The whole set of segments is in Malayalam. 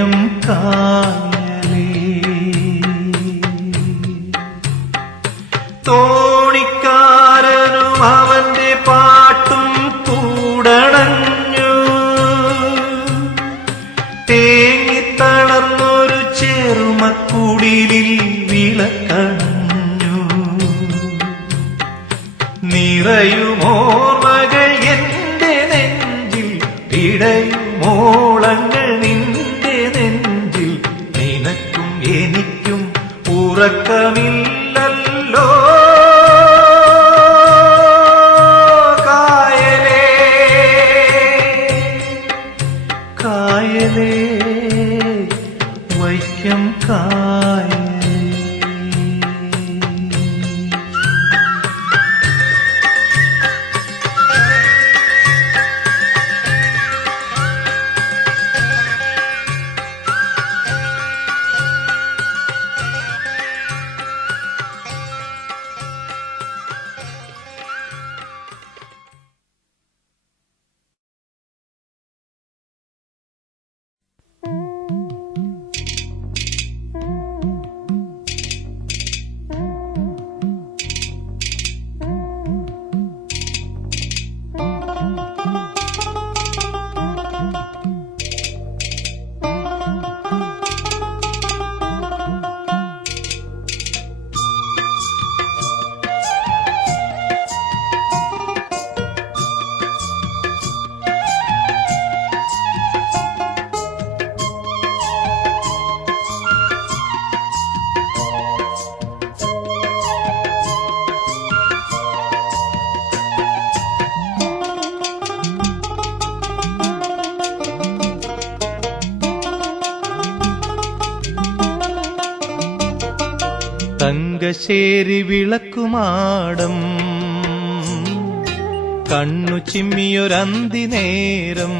വൈക്കം കായലേ തോണിക്കാരനും അവന്റെ പാട്ടും കൂടണഞ്ഞു. തേങ്ങിത്തളർന്നൊരു ചെറുമക്കുടിലിൽ വിളക്കണഞ്ഞു. നിറയുമോർമകൾ എന്റെ നെഞ്ചിൽ, ഇടയുമോളങ്ങൾ നിന്റെ നെഞ്ചിൽ. നിനക്കും എനിക്കും ഉറക്കമില്ലല്ലോ കായലേ, കായലേ, വൈക്കം കായലേ. തങ്കശ്ശേരി വിളക്കുമാടം കണ്ണു ചിമ്മിയൊരന്തി നേരം.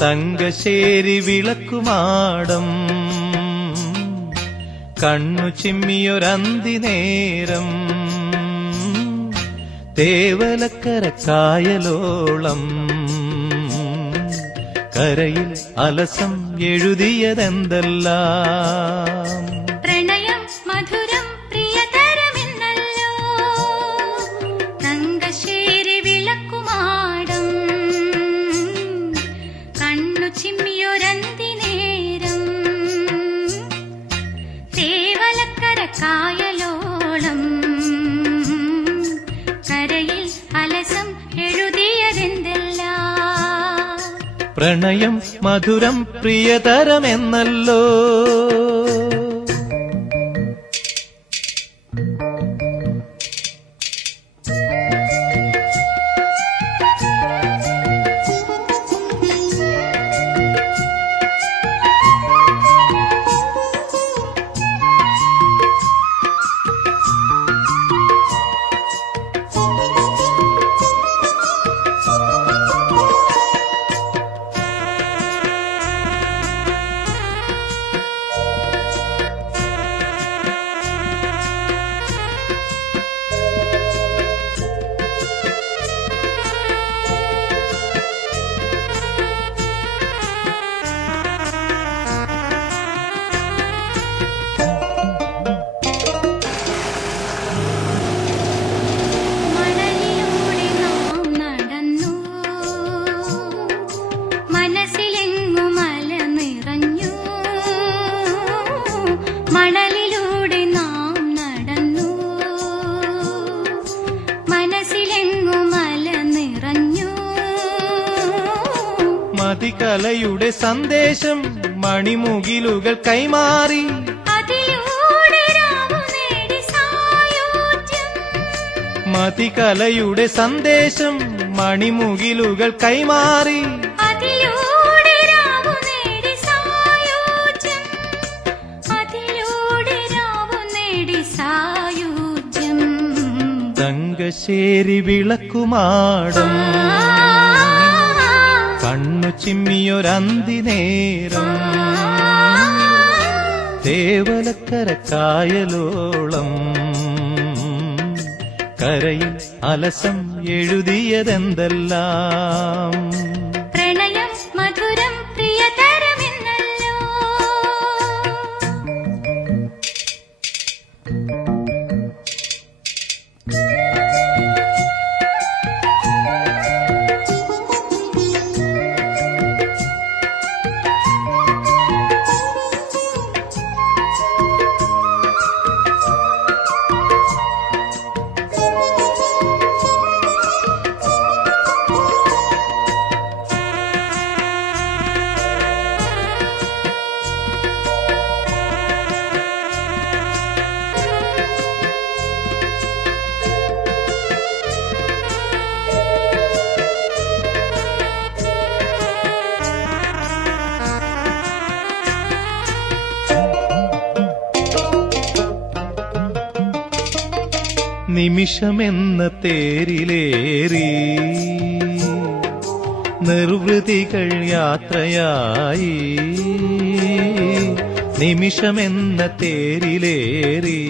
തങ്കശ്ശേരി വിളക്കുമാടം കണ്ണു ചിമ്മിയൊരന്തി നേരം. തേവലക്കര കായലോളം കരയിൽ അലസം എഴുതിയതെന്തെല്ലാം. പ്രണയം മധുരം പ്രിയതരമെന്നല്ലോ തങ്കശ്ശേരി വിളക്കുമാടം കണ്ണു ചിമ്മിയൊരന്തി നേരം. തേവലക്കര കായലോളം കരയിൽ അലസം എഴുതിയതെന്തെല്ലാം. പ്രണയം മധുരം പ്രിയതരമെന്നല്ലോ. മതികലയുടെ സന്ദേശം മണിമുകിലുകൾ കൈമാറി. മതികലയുടെ സന്ദേശം മണിമുകിലുകൾ കൈമാറി. തങ്കശ്ശേരി വിളക്കുമാടം കണ്ണു ചിമ്മിയൊരന്തി നേരം. തേവലക്കര കായലോളം കരയിൽ അലസം എഴുതിയതെന്തെല്ലാം. പ്രണയം മധുരം പ്രിയത നിമിഷമെന്ന തേരിലേറി നിർവൃതികൾ യാത്രയായി. നിമിഷമെന്ന തേരിലേറി